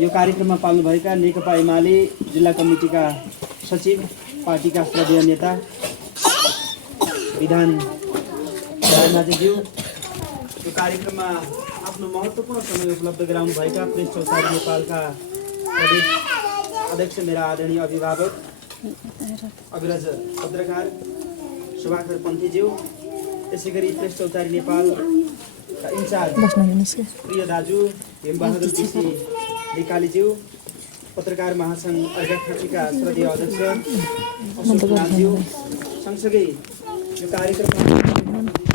यो कार्यक्रममा पाल्नुभएका नेकपा एमाले जिल्ला कमिटीका सचिव, पार्टीका श्रद्धेय नेता विधान राजनाथज्यू, यो कार्यक्रममा आफ्नो महत्त्वपूर्ण समय उपलब्ध गराउनुभएका प्रेस चौतारी नेपालका प्रदेश अध्यक्ष मेरा आदरणीय अभिभावक अग्रज पत्रकार सुभाकर पन्थीज्यू, त्यसै गरी प्रेस चौतारी नेपालका इन्चार्ज प्रिय दाजु हेमबहादुर केसी निकालीज्यू, पत्रकार महासङ्घ अर्घाखाँचीका श्रद्धेय अध्यक्ष अशोक कुमारज्यू, सँगसँगै यो कार्यक्रममा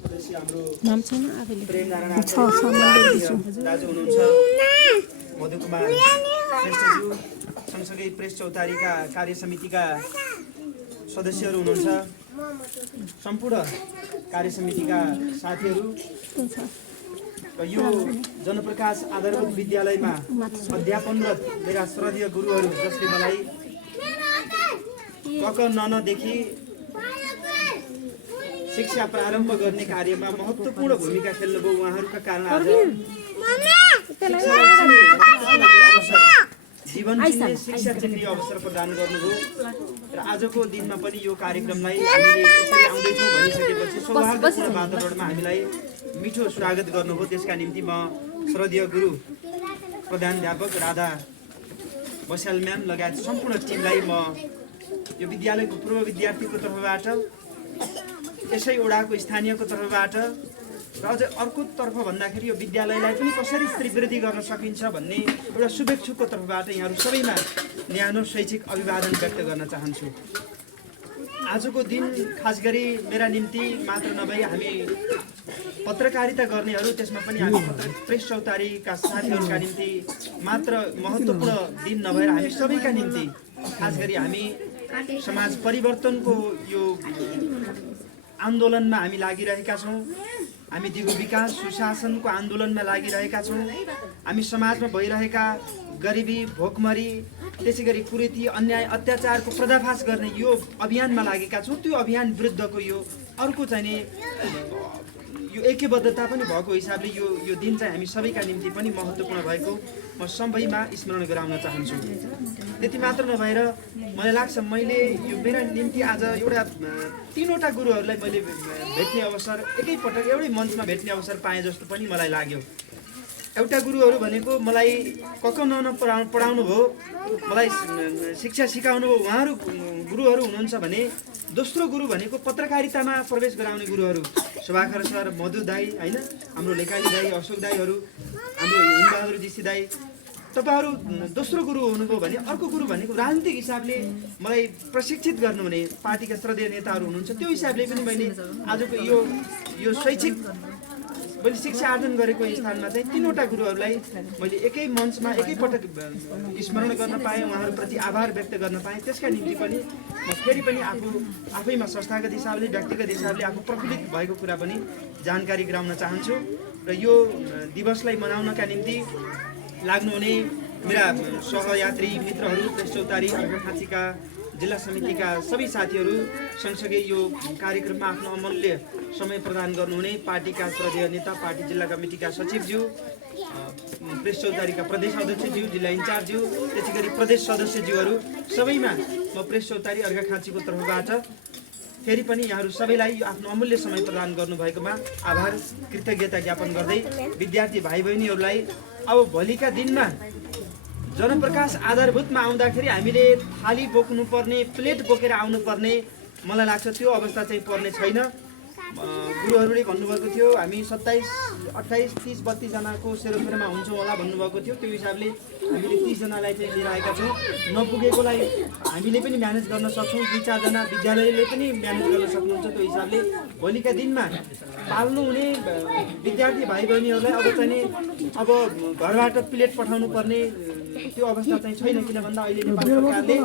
सदस्य हाम्रो प्रेम नारायण दाजु हुनुहुन्छ, मधु कुमार श्रेष्ठज्यू, सँगसँगै प्रेस चौतारीका कार्य समितिका सदस्यहरू हुनुहुन्छ, सम्पूर्ण कार्य समितिका साथीहरू र यो जनप्रकाश आधारभूत विद्यालयमा अध्यापनरत मेरा श्रद्धेय गुरुहरू जसले मलाई क नदेखि शिक्षा प्रारम्भ गर्ने कार्यमा महत्त्वपूर्ण भूमिका खेल्नुभयो। उहाँहरूका कारण आज जीवन चिन्ने शिक्षा चिन्ने अवसर प्रदान गर्नुभयो र आजको दिनमा पनि यो कार्यक्रमलाई हामीले यसरी आउँदैछौँ भनिसकेपछि सौहार्दपूर्ण वातावरणमा हामीलाई मिठो स्वागत गर्नुभयो। त्यसका निम्ति म श्रद्धेय गुरु प्रधानाध्यापक राधा बस्याल म्याम लगायत सम्पूर्ण टिमलाई म यो विद्यालयको पूर्व विद्यार्थीको तर्फबाट, यसै ओडाको स्थानीयको तर्फबाट र अझ अर्कोतर्फ भन्दाखेरि यो विद्यालयलाई पनि कसरी श्रीवृद्धि गर्न सकिन्छ भन्ने एउटा शुभेच्छुको तर्फबाट यहाँहरू सबैमा न्यानो शैक्षिक अभिवादन व्यक्त गर्न चाहन्छु। आजको दिन खास गरी मेरा निम्ति मात्र नभई हामी पत्रकारिता गर्नेहरू, त्यसमा पनि हामी प्रेस चौतारीका साथीहरूका निम्ति मात्र महत्त्वपूर्ण दिन नभएर हामी सबैका निम्ति, खास गरी हामी समाज परिवर्तनको यो आन्दोलनमा हामी लागिरहेका छौँ, हामी दिगो विकास सुशासनको आन्दोलनमा लागिरहेका छौँ, हामी समाजमा भइरहेका गरिबी, भोकमरी, त्यसै गरी कुरीति, अन्याय, अत्याचारको पर्दाफास गर्ने यो अभियानमा लागेका छौँ। त्यो अभियान विरुद्धको यो अर्को चाहिँ यो ऐक्यबद्धता पनि भएको हिसाबले यो दिन चाहिँ हामी सबैका निम्ति पनि महत्त्वपूर्ण भएको म सबैमा स्मरण गराउन चाहन्छु। त्यति मात्र नभएर मलाई लाग्छ मैले यो मेरा निम्ति आज एउटा तीनवटा गुरुहरूलाई मैले भेट्ने अवसर, एकैपटक एउटै मञ्चमा भेट्ने अवसर पाएँ जस्तो पनि मलाई लाग्यो। एउटा गुरुहरू भनेको मलाई क पढाउनु भयो, मलाई शिक्षा सिकाउनु भयो, उहाँहरू गुरुहरू हुनुहुन्छ भने दोस्रो गुरु भनेको पत्रकारितामा प्रवेश गराउने गुरुहरू सुभाकर सर, मधु दाई, होइन, हाम्रो लेकाली दाई, अशोक दाईहरू, हाम्रो हिमबहादुर जीसी दाई, तपाईँहरू दोस्रो गुरु हुनुभयो भने अर्को गुरु भनेको राजनीतिक हिसाबले मलाई प्रशिक्षित गर्नुहुने पार्टीका श्रद्धेय नेताहरू हुनुहुन्छ। त्यो हिसाबले पनि मैले आजको यो शैक्षिक मैले शिक्षा आर्जन गरेको स्थानमा चाहिँ तीनवटा गुरुहरूलाई मैले एकै मञ्चमा एकैपटक स्मरण गर्न पाएँ, उहाँहरूप्रति आभार व्यक्त गर्न पाएँ। त्यसका निम्ति पनि म फेरि पनि आफैमा संस्थागत हिसाबले, व्यक्तिगत हिसाबले आफू प्रफुल्लित भएको कुरा पनि जानकारी गराउन चाहन्छु। र यो दिवसलाई मनाउनका निम्ति लाग्नुहुने मेरा सहयात्री मित्रहरू, प्रेस चौतारी अर्घाखाँचीका जिल्ला समितिका सबै साथीहरू, सँगसँगै यो कार्यक्रममा आफ्नो अमूल्य समय प्रदान गर्नुहुने पार्टीका श्रद्धेय नेता, पार्टी जिल्ला कमिटीका सचिवज्यू, प्रेस चौतारीका प्रदेश अध्यक्षज्यू, जिल्ला इन्चार्जज्यू, त्यसै गरी प्रदेश सदस्यज्यूहरू, सबैमा म प्रेस चौतारी अर्घाखाँचीको तर्फबाट फेरि पनि यहाँहरू सबैलाई आफ्नो अमूल्य समय प्रदान गर्नुभएकोमा आभार कृतज्ञता ज्ञापन गर्दै विद्यार्थी भाइ बहिनीहरूलाई अब भोलिका दिनमा जनप्रकाश आधारभूतमा आउँदाखेरि हामीले थाली बोक्नुपर्ने, प्लेट बोकेर आउनुपर्ने मलाई लाग्छ त्यो अवस्था चाहिँ पर्ने छैन। गुरुहरूले भन्नुभएको थियो हामी 27, 28, 30, 32 जनाको सेरोफेरोमा हुन्छौँ होला भन्नुभएको थियो। त्यो हिसाबले हामीले 30 जनालाई चाहिँ लिएर आएका छौँ। नपुगेकोलाई हामीले पनि म्यानेज गर्न सक्छौँ, 2-4 जना विद्यालयले पनि म्यानेज गर्न सक्नुहुन्छ। त्यो हिसाबले भोलिका दिनमा पाल्नुहुने विद्यार्थी भाइ बहिनीहरूलाई अब चाहिँ अब घरबाट प्लेट पठाउनु पर्ने त्यो अवस्था चाहिँ छैन, किन भन्दा अहिले नेपाल सरकारले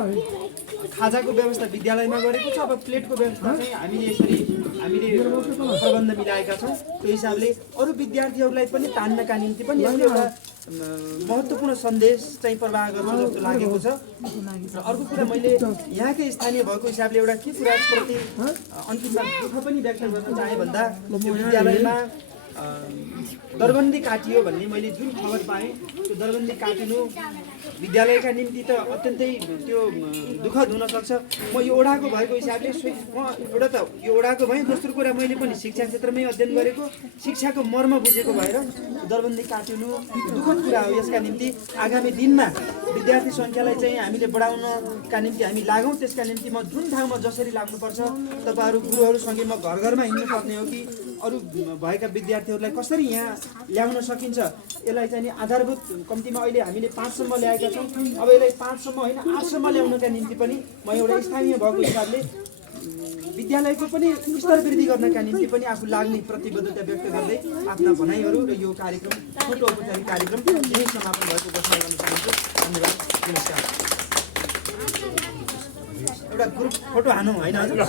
खाजाको व्यवस्था विद्यालयमा गरेको छ। अब प्लेटको व्यवस्था चाहिँ हामीले प्रबन्ध मिलाएका छौँ। त्यो हिसाबले अरू विद्यार्थीहरूलाई पनि तान्नका निम्ति पनि यसले एउटा महत्त्वपूर्ण सन्देश चाहिँ प्रवाह गर्छ जस्तो लागेको छ। र अर्को कुरा मैले यहाँकै स्थानीय भएको हिसाबले एउटा के कुराप्रति अन्तिममा दुःख पनि व्यक्त गर्न चाहे भन्दा यो विद्यालयमा दरबन्दी काटियो भन्ने मैले जुन खबर पाएँ त्यो दरबन्दी काटिनु विद्यालयका निम्ति त अत्यन्तै त्यो दुःखद हुन सक्छ। म यो ओडाको भएको हिसाबले म एउटा त यो ओडाको भएँ, दोस्रो कुरा मैले पनि शिक्षा क्षेत्रमै अध्ययन गरेको, शिक्षाको मर्म बुझेको भएर दरबन्दी काटिनु दुःखद कुरा हो। यसका निम्ति आगामी दिनमा विद्यार्थी सङ्ख्यालाई चाहिँ हामीले बढाउनका निम्ति हामी लागौँ। त्यसका निम्ति म जुन ठाउँमा जसरी लाग्नुपर्छ तपाईँहरू गुरुहरूसँगै म घर घरमा हिँड्नु पर्ने हो कि अरू भएका विद्यार्थीहरूलाई कसरी यहाँ ल्याउन सकिन्छ, यसलाई चाहिँ नि आधारभूत कम्तीमा अहिले हामीले 5 सम्म ल्याएका छौँ। अब यसलाई 5 सम्म होइन 8 सम्म ल्याउनका निम्ति पनि म एउटा स्थानीय भएको हिसाबले विद्यालयको पनि स्तर वृद्धि गर्नका निम्ति पनि आफू लाग्ने प्रतिबद्धता व्यक्त गर्दै आफ्ना भनाइहरू र यो कार्यक्रम छोटो औपचारिक कार्यक्रम यही समापन भएको घोषणा गर्न चाहन्छु। धन्यवाद, नमस्कार। एउटा ग्रुप फोटो हानौँ होइन हजुर।